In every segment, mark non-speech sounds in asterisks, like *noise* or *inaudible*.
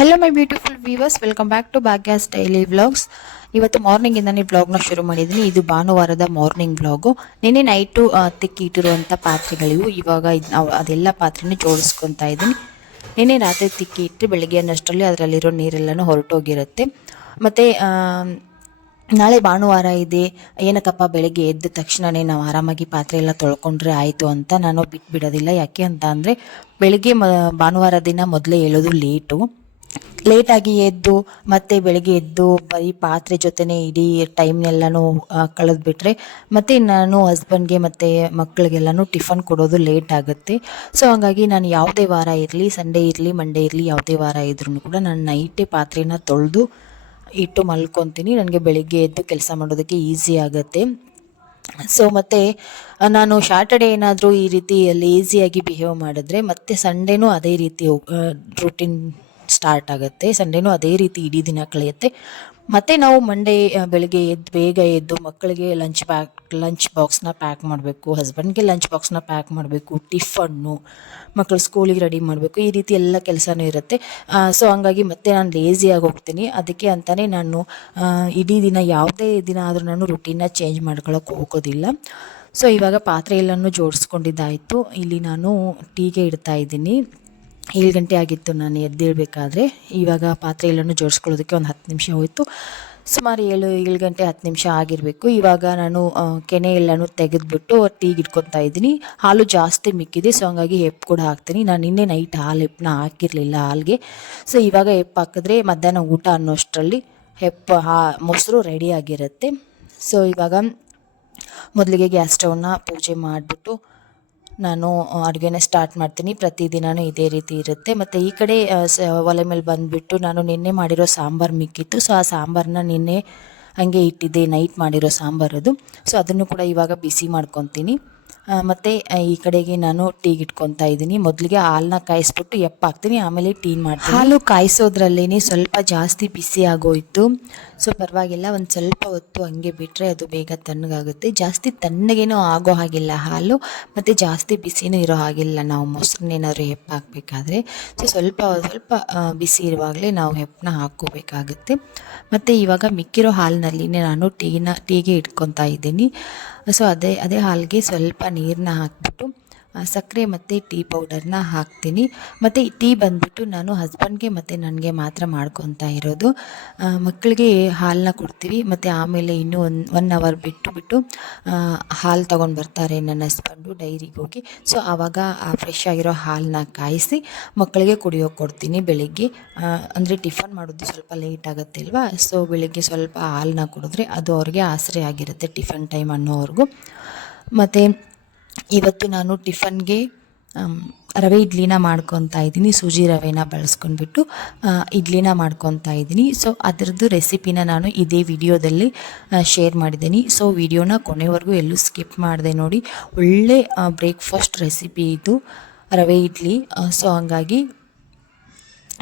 Hello my beautiful viewers welcome back to ಬ್ಯಾಗ್ಯಾಸ್ daily vlogs ಇವತ್ತು ಮಾರ್ನಿಂಗಿಂದ ಬ್ಲಾಗ್ನ ಶುರು ಮಾಡಿದ್ದೀನಿ. ಇದು ಭಾನುವಾರದ ಮಾರ್ನಿಂಗ್ ಬ್ಲಾಗು ನಿನ್ನೆ ನೈಟು ತಿಕ್ಕಿಟ್ಟಿರುವಂಥ ಪಾತ್ರೆಗಳಿವು. ಇವಾಗ ಇದು ಅದೆಲ್ಲ ಪಾತ್ರೆನೂ ಜೋಡಿಸ್ಕೊತಾ ಇದ್ದೀನಿ. ನಿನ್ನೆ ರಾತ್ರಿ ತಿಕ್ಕಿ ಇಟ್ಟು ಬೆಳಗ್ಗೆ ಅನ್ನಷ್ಟರಲ್ಲಿ ಅದರಲ್ಲಿರೋ ನೀರೆಲ್ಲನೂ ಹೊರಟೋಗಿರುತ್ತೆ. ಮತ್ತು ನಾಳೆ ಭಾನುವಾರ ಇದೆ. ಏನಕ್ಕಪ್ಪ, ಬೆಳಗ್ಗೆ ಎದ್ದ ತಕ್ಷಣವೇ ನಾವು ಆರಾಮಾಗಿ ಪಾತ್ರೆ ಎಲ್ಲ ತೊಳ್ಕೊಂಡ್ರೆ ಆಯಿತು ಅಂತ ನಾನು ಬಿಟ್ಬಿಡೋದಿಲ್ಲ. ಯಾಕೆ ಅಂತ ಅಂದರೆ, ಬೆಳಗ್ಗೆ ಮ, ಭಾನುವಾರ ದಿನ ಮೊದಲೇ ಹೇಳೋದು ಲೇಟು. ಲೇಟಾಗಿ ಎದ್ದು, ಮತ್ತೆ ಬೆಳಗ್ಗೆ ಎದ್ದು, ಬರೀ ಪಾತ್ರೆ ಜೊತೆನೇ ಇಡೀ ಟೈಮ್ನೆಲ್ಲನೂ ಕಳೆದ್ಬಿಟ್ರೆ, ಮತ್ತು ನಾನು ಹಸ್ಬೆಂಡ್ಗೆ ಮತ್ತು ಮಕ್ಕಳಿಗೆಲ್ಲನೂ ಟಿಫನ್ ಕೊಡೋದು ಲೇಟ್ ಆಗುತ್ತೆ. ಸೊ ಹಾಗಾಗಿ ನಾನು ಯಾವುದೇ ವಾರ ಇರಲಿ ಸಂಡೇ ಇರಲಿ ಮಂಡೇ ಇರಲಿ, ಯಾವುದೇ ವಾರ ಇದ್ರೂ ಕೂಡ ನಾನು ನೈಟೇ ಪಾತ್ರೆನ ತೊಳೆದು ಇಟ್ಟು ಮಲ್ಕೊತೀನಿ. ನನಗೆ ಬೆಳಿಗ್ಗೆ ಎದ್ದು ಕೆಲಸ ಮಾಡೋದಕ್ಕೆ ಈಸಿ ಆಗುತ್ತೆ. ಸೊ ಮತ್ತು ನಾನು ಶಾಟರ್ಡೇ ಏನಾದರೂ ಈ ರೀತಿ ಲೇಸಿಯಾಗಿ ಬಿಹೇವ್ ಮಾಡಿದ್ರೆ, ಮತ್ತೆ ಸಂಡೇನೂ ಅದೇ ರೀತಿ ರೂಟೀನ್ ಸ್ಟಾರ್ಟ್ ಆಗುತ್ತೆ. ಸಂಡೇನೂ ಅದೇ ರೀತಿ ಇಡೀ ದಿನ ಕಳೆಯುತ್ತೆ. ಮತ್ತು ನಾವು ಮಂಡೇ ಬೆಳಗ್ಗೆ ಎದ್ದು ಬೇಗ ಎದ್ದು ಮಕ್ಕಳಿಗೆ ಲಂಚ್ ಪ್ಯಾಕ್ ಲಂಚ್ ಬಾಕ್ಸ್ನ ಪ್ಯಾಕ್ ಮಾಡಬೇಕು ಹಸ್ಬೆಂಡ್ಗೆ ಲಂಚ್ ಬಾಕ್ಸ್ನ ಪ್ಯಾಕ್ ಮಾಡಬೇಕು ಟಿಫನ್ನು ಮಕ್ಕಳು ಸ್ಕೂಲಿಗೆ ರೆಡಿ ಮಾಡಬೇಕು, ಈ ರೀತಿ ಎಲ್ಲ ಕೆಲಸನೂ ಇರುತ್ತೆ. ಸೊ ಹಂಗಾಗಿ ಮತ್ತೆ ನಾನು ಲೇಸಿಯಾಗಿ ಹೋಗ್ತೀನಿ. ಅದಕ್ಕೆ ಅಂತಲೇ ನಾನು ಇಡೀ ದಿನ ಯಾವುದೇ ದಿನ ಆದರೂ ನಾನು ರುಟೀನ್ನ ಚೇಂಜ್ ಮಾಡ್ಕೊಳ್ಳೋಕೆ ಹೋಗೋದಿಲ್ಲ. ಸೊ ಇವಾಗ ಪಾತ್ರೆ ಎಲ್ಲನೂ ಜೋಡಿಸ್ಕೊಂಡಿದ್ದಾಯಿತು. ಇಲ್ಲಿ ನಾನು ಟೀಗೆ ಇಡ್ತಾ ಇದ್ದೀನಿ. ಏಳು ಗಂಟೆ ಆಗಿತ್ತು ನಾನು ಎದ್ದೇಳಬೇಕಾದ್ರೆ. ಇವಾಗ ಪಾತ್ರೆ ಎಲ್ಲನೂ ಜೋಡಿಸ್ಕೊಳ್ಳೋದಕ್ಕೆ ಒಂದು ಹತ್ತು ನಿಮಿಷ ಹೋಯಿತು. ಸುಮಾರು ಏಳು ಏಳು ಗಂಟೆ ಹತ್ತು ನಿಮಿಷ ಆಗಿರಬೇಕು. ಇವಾಗ ನಾನು ಕೆನೆ ಎಲ್ಲನೂ ತೆಗೆದುಬಿಟ್ಟು ಟೀಗೆ ಇಟ್ಕೊತಾ ಇದ್ದೀನಿ. ಹಾಲು ಜಾಸ್ತಿ ಮಿಕ್ಕಿದೆ, ಸೊ ಹಂಗಾಗಿ ಹೆಪ್ಪು ಕೂಡ ಹಾಕ್ತೀನಿ. ನಾನು ನಿನ್ನೆ ನೈಟ್ ಹಾಲು ಹೆಪ್ಪನ್ನ ಹಾಕಿರಲಿಲ್ಲ ಹಾಲಿಗೆ. ಸೊ ಇವಾಗ ಹೆಪ್ಪು ಹಾಕಿದ್ರೆ ಮಧ್ಯಾಹ್ನ ಊಟ ಅನ್ನೋಷ್ಟರಲ್ಲಿ ಹೆಪ್ಪು ಹಾ, ಮೊಸರು ರೆಡಿಯಾಗಿರುತ್ತೆ ಸೊ ಇವಾಗ ಮೊದಲಿಗೆ ಗ್ಯಾಸ್ ಸ್ಟವ್ನ ಪೂಜೆ ಮಾಡಿಬಿಟ್ಟು ನಾನು ಅಡುಗೆನ ಸ್ಟಾರ್ಟ್ ಮಾಡ್ತೀನಿ. ಪ್ರತಿದಿನವೂ ಇದೇ ರೀತಿ ಇರುತ್ತೆ. ಮತ್ತು ಈ ಕಡೆ ಒಲೆ ಮೇಲೆ ಬಂದುಬಿಟ್ಟು ನಾನು ನಿನ್ನೆ ಮಾಡಿರೋ ಸಾಂಬಾರು ಮಿಕ್ಕಿತ್ತು. ಸೊ, ಆ ಸಾಂಬಾರನ್ನ ನಿನ್ನೆ ಹಾಗೆ ಇಟ್ಟಿದ್ದೆ. ನೈಟ್ ಮಾಡಿರೋ ಸಾಂಬಾರದು ಸೊ, ಅದನ್ನು ಕೂಡ ಇವಾಗ ಬಿಸಿ ಮಾಡ್ಕೊತೀನಿ. ಮತ್ತು ಈ ಕಡೆಗೆ ನಾನು ಟೀಗೆ ಇಟ್ಕೊತಾ ಇದ್ದೀನಿ. ಮೊದಲಿಗೆ ಹಾಲನ್ನ ಕಾಯಿಸ್ಬಿಟ್ಟು ಎಪ್ಪ ಹಾಕ್ತೀನಿ ಆಮೇಲೆ ಟೀ ಮಾಡ್ತೀನಿ. ಹಾಲು ಕಾಯಿಸೋದ್ರಲ್ಲೇ ಸ್ವಲ್ಪ ಜಾಸ್ತಿ ಬಿಸಿ ಆಗೋಯಿತು. ಸೊ, ಪರವಾಗಿಲ್ಲ, ಒಂದು ಸ್ವಲ್ಪ ಹೊತ್ತು ಹಂಗೆ ಬಿಟ್ಟರೆ ಅದು ಬೇಗ ತಣ್ಣಗಾಗುತ್ತೆ. ಜಾಸ್ತಿ ತಣ್ಣಗೇನೂ ಆಗೋ ಹಾಗಿಲ್ಲ ಹಾಲು, ಮತ್ತು ಜಾಸ್ತಿ ಬಿಸಿನೂ ಇರೋ ಹಾಗಿಲ್ಲ. ನಾವು ಮೊಸರನ್ನೇನಾದ್ರು ಹೆಪ್ಪು ಹಾಕಬೇಕಾದ್ರೆ ಸೊ, ಸ್ವಲ್ಪ ಸ್ವಲ್ಪ ಬಿಸಿ ಇರುವಾಗಲೇ ನಾವು ಹೆಪ್ಪನ್ನ ಹಾಕ್ಕೋಬೇಕಾಗುತ್ತೆ. ಮತ್ತು, ಇವಾಗ ಮಿಕ್ಕಿರೋ ಹಾಲಿನಲ್ಲಿನೇ ನಾನು ಟೀನ, ಟೀಗೆ ಇಟ್ಕೊತಾ ಇದ್ದೀನಿ. ಸೊ ಅದೇ ಅದೇ ಹಾಲಿಗೆ ಸ್ವಲ್ಪ ನೀರನ್ನ ಹಾಕ್ಬಿಟ್ಟು ಸಕ್ಕರೆ ಮತ್ತು ಟೀ ಪೌಡರ್ನ ಹಾಕ್ತೀನಿ. ಮತ್ತು ಟೀ ಬಂದುಬಿಟ್ಟು ನಾನು ಹಸ್ಬೆಂಡ್ಗೆ ಮತ್ತು ನನಗೆ ಮಾತ್ರ ಮಾಡ್ಕೊತಾ ಇರೋದು. ಮಕ್ಕಳಿಗೆ ಹಾಲನ್ನ ಕೊಡ್ತೀವಿ. ಮತ್ತು ಆಮೇಲೆ ಇನ್ನೂ ಒಂದು ಒನ್ ಅವರ್ ಬಿಟ್ಟು ಬಿಟ್ಟು ಹಾಲು ತೊಗೊಂಡು ಬರ್ತಾರೆ ನನ್ನ ಹಸ್ಬೆಂಡು ಡೈರಿಗೆ ಹೋಗಿ. ಸೊ, ಆವಾಗ ಆ ಫ್ರೆಶ್ ಆಗಿರೋ ಹಾಲನ್ನ ಕಾಯಿಸಿ ಮಕ್ಕಳಿಗೆ ಕುಡಿಯೋಕೆ ಕೊಡ್ತೀನಿ ಬೆಳಿಗ್ಗೆ. ಅಂದರೆ ಟಿಫನ್ ಮಾಡೋದು ಸ್ವಲ್ಪ ಲೇಟ್ ಆಗುತ್ತೆ ಅಲ್ವಾ ಸೊ, ಬೆಳಿಗ್ಗೆ ಸ್ವಲ್ಪ ಹಾಲನ್ನ ಕುಡಿದ್ರೆ ಅದು ಅವ್ರಿಗೆ ಆಸರೆ ಆಗಿರುತ್ತೆ ಟಿಫನ್ ಟೈಮ್ ಅನ್ನೋವರೆಗೂ. ಮತ್ತು ಇವತ್ತು ನಾನು ಟಿಫನ್ಗೆ ರವೆ ಇಡ್ಲಿನ ಮಾಡ್ಕೊತಾ ಇದ್ದೀನಿ. ಸೂಜಿ ರವೆನ ಬಳಸ್ಕೊಂಡ್ಬಿಟ್ಟು ಇಡ್ಲಿನ ಮಾಡ್ಕೊತಾ ಇದ್ದೀನಿ. ಸೊ ಅದರದ್ದು ರೆಸಿಪಿನ ನಾನು ಇದೇ ವಿಡಿಯೋದಲ್ಲಿ ಶೇರ್ ಮಾಡಿದ್ದೀನಿ. ಸೊ ವಿಡಿಯೋನ ಕೊನೆವರೆಗೂ ಎಲ್ಲೂ ಸ್ಕಿಪ್ ಮಾಡಿದೆ ನೋಡಿ. ಒಳ್ಳೆ ಬ್ರೇಕ್ಫಾಸ್ಟ್ ರೆಸಿಪಿ ಇದು. ರವೆ ಇಡ್ಲಿ ಸೊ ಹಂಗಾಗಿ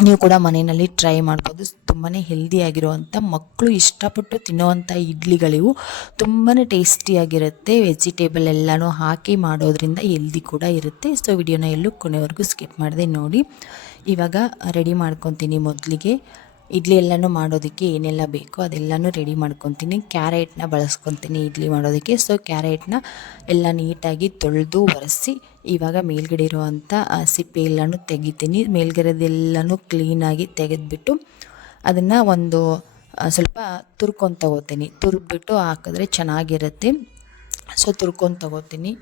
ನೀವು ಕೂಡ ಮನೆಯಲ್ಲಿ ಟ್ರೈ ಮಾಡ್ಬೋದು. ತುಂಬಾ ಹೆಲ್ದಿಯಾಗಿರುವಂಥ ಮಕ್ಕಳು ಇಷ್ಟಪಟ್ಟು ತಿನ್ನುವಂಥ ಇಡ್ಲಿಗಳಿವು ತುಂಬಾ ಟೇಸ್ಟಿಯಾಗಿರುತ್ತೆ ವೆಜಿಟೇಬಲ್ ಎಲ್ಲನೂ ಹಾಕಿ ಮಾಡೋದ್ರಿಂದ ಹೆಲ್ದಿ ಕೂಡ ಇರುತ್ತೆ. ಸೊ ವಿಡಿಯೋನ ಎಲ್ಲೂ ಕೊನೆವರೆಗೂ ಸ್ಕಿಪ್ ಮಾಡದೆ ನೋಡಿ. ಇವಾಗ ರೆಡಿ ಮಾಡ್ಕೊತೀನಿ ಮೊದಲಿಗೆ. ಇಡ್ಲಿ ಎಲ್ಲನೂ ಮಾಡೋದಕ್ಕೆ ಏನೆಲ್ಲ ಬೇಕೋ ಅದೆಲ್ಲನೂ ರೆಡಿ ಮಾಡ್ಕೊತೀನಿ. ಕ್ಯಾರೆಟ್ನ ಬಳಸ್ಕೊತೀನಿ ಇಡ್ಲಿ ಮಾಡೋದಕ್ಕೆ. ಸೊ ಕ್ಯಾರೆಟ್ನ ಎಲ್ಲ ನೀಟಾಗಿ ತೊಳೆದು ಒರೆಸಿ ಇವಾಗ ಮೇಲ್ಗಡೆ ಇರುವಂಥ ಸಿಪ್ಪೆ ಎಲ್ಲನೂ ತೆಗಿತೀನಿ. ಮೇಲ್ಗಡೆದೆಲ್ಲನೂ ಕ್ಲೀನಾಗಿ ತೆಗೆದುಬಿಟ್ಟು ಅದನ್ನು ಒಂದು ಸ್ವಲ್ಪ ತುರ್ಕೊಂಡು ತಗೋತೀನಿ. ತುರ್ಬಿಟ್ಟು ಹಾಕಿದ್ರೆ ಚೆನ್ನಾಗಿರುತ್ತೆ. ಸೊ ತುರ್ಕೊಂಡು ತಗೋತೀನಿ.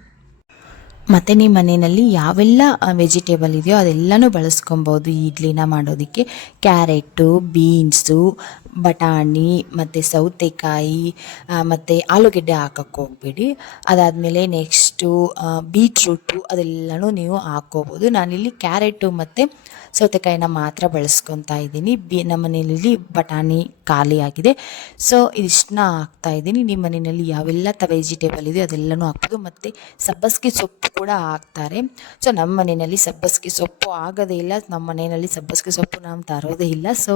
ಮತ್ತು ನಿಮ್ಮ ಮನೆಯಲ್ಲಿ ಯಾವೆಲ್ಲ ವೆಜಿಟೇಬಲ್ ಇದೆಯೋ ಅದೆಲ್ಲನೂ ಬಳಸ್ಕೊಬೋದು ಈ ಇಡ್ಲಿನ ಮಾಡೋದಕ್ಕೆ. ಕ್ಯಾರೆಟು ಬೀನ್ಸು ಬಟಾಣಿ, ಮತ್ತು ಸೌತೆಕಾಯಿ ಮತ್ತು ಆಲೂಗೆಡ್ಡೆ ಹಾಕಕ್ಕೆ ಹೋಗ್ಬೇಡಿ. ಅದಾದಮೇಲೆ ನೆಕ್ಸ್ಟು ಬೀಟ್ರೂಟು ಅದೆಲ್ಲನೂ ನೀವು ಹಾಕ್ಕೋಬೋದು. ನಾನಿಲ್ಲಿ ಕ್ಯಾರೆಟು ಮತ್ತು ಸೌತೆಕಾಯಿನ ಮಾತ್ರ ಬಳಸ್ಕೊತಾ ಇದ್ದೀನಿ. ಬಿ, ನಮ್ಮ ಮನೆಯಲ್ಲಿ ಬಟಾಣಿ ಖಾಲಿ ಆಗಿದೆ. ಸೊ ಇದಿಷ್ಟನ್ನ ಹಾಕ್ತಾ ಇದ್ದೀನಿ. ನಿಮ್ಮ ಮನೆಯಲ್ಲಿ ಯಾವೆಲ್ಲ ತ ವೆಜಿಟೇಬಲ್ ಇದೆ ಅದೆಲ್ಲನೂ ಹಾಕ್ಬೋದು. ಮತ್ತು ಸಬ್ಬಸ್ಗೆ ಸೊಪ್ಪು ಕೂಡ ಹಾಕ್ತಾರೆ. ಸೊ ನಮ್ಮ ಮನೆಯಲ್ಲಿ ಸಬ್ಬಸ್ಗೆ ಸೊಪ್ಪು ಆಗೋದೇ ಇಲ್ಲ. ನಮ್ಮ ಮನೆಯಲ್ಲಿ ಸಬ್ಬಸ್ಗೆ ಸೊಪ್ಪು ನಾವು ತರೋದೇ ಇಲ್ಲ. ಸೊ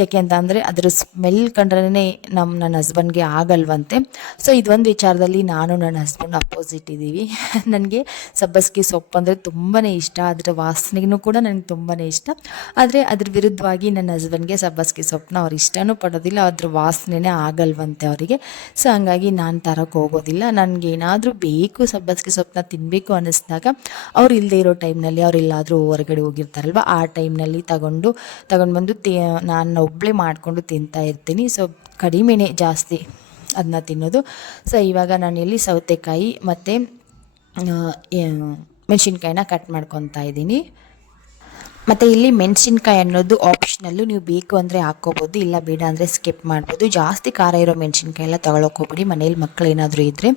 ಯಾಕೆ ಅಂತ ಅಂದರೆ ಅದರ ಸ್ಮೆಲ್ ಕಂಡ್ರೇ ನಮ್ಮ ನನ್ನ ಹಸ್ಬೆಂಡ್ಗೆ ಆಗಲ್ವಂತೆ. ಸೊ ಇದೊಂದು ವಿಚಾರದಲ್ಲಿ ನಾನು ನನ್ನ ಹಸ್ಬೆಂಡ್ ಅಪೋಸಿಟ್ ಇದ್ದೀವಿ. *laughs* ನನಗೆ ಸಬ್ಬಸ್ಗೆ ಸೊಪ್ಪು ಅಂದರೆ ತುಂಬಾ ಇಷ್ಟ. ಅದರ ವಾಸನೆಗೂ ಕೂಡ ನನಗೆ ತುಂಬಾ ಇಷ್ಟ. ಆದರೆ ಅದ್ರ ವಿರುದ್ಧವಾಗಿ ನನ್ನ ಹಸ್ಬೆಂಡ್ಗೆ ಸಬ್ಬಸ್ಗೆ ಸೊಪ್ಪನ್ನ ಅವ್ರು ಇಷ್ಟನೂ ಪಡೋದಿಲ್ಲ. ಅದ್ರ ವಾಸನೆನೇ ಆಗಲ್ವಂತೆ ಅವರಿಗೆ. ಸೊ ಹಂಗಾಗಿ ನಾನು ತರೋಕ್ಕೆ ಹೋಗೋದಿಲ್ಲ. ನನಗೇನಾದರೂ ಬೇಕು ಸಬ್ಬಸ್ಗೆ ಸೊಪ್ಪನ್ನ ತಿನ್ನಬೇಕು ಅನ್ನಿಸಿದಾಗ ಅವ್ರು ಇಲ್ಲದೆ ಇರೋ ಟೈಮ್ನಲ್ಲಿ ಅವ್ರು ಎಲ್ಲಾದರೂ ಹೊರಗಡೆ ಹೋಗಿರ್ತಾರಲ್ವ, ಆ ಟೈಮ್ನಲ್ಲಿ ತಗೊಂಡು ತಗೊಂಡು ಬಂದು ತಿ, ನಾನು ಒಬ್ಬಳೇ ಮಾಡಿಕೊಂಡು ತಿಂತಾ ಇರ್ತೀನಿ. ಸೊ ಕಡಿಮೆನೇ ಜಾಸ್ತಿ ಅದನ್ನ ತಿನ್ನೋದು. ಸೊ ಇವಾಗ ನಾನು ಇಲ್ಲಿ ಸೌತೆಕಾಯಿ ಮತ್ತು ಮೆಣಸಿನ್ಕಾಯಿನ ಕಟ್ ಮಾಡ್ಕೊತಾ ಇದ್ದೀನಿ. ಮತ್ತು ಇಲ್ಲಿ ಮೆಣಸಿನ್ಕಾಯಿ ಅನ್ನೋದು ಆಪ್ಷನಲ್ಲು ನೀವು ಬೇಕು ಅಂದರೆ ಹಾಕ್ಕೋಬೋದು ಇಲ್ಲ ಬೇಡ ಅಂದರೆ ಸ್ಕಿಪ್ ಮಾಡ್ಬೋದು. ಜಾಸ್ತಿ ಖಾರ ಇರೋ ಮೆಣಸಿನ್ಕಾಯಿ ಎಲ್ಲ ತೊಗೊಳಕ್ಕೆ ಹೋಗ್ಬಿಡಿ, ಮನೇಲಿ ಮಕ್ಕಳು ಏನಾದರೂ ಇದ್ದರೆ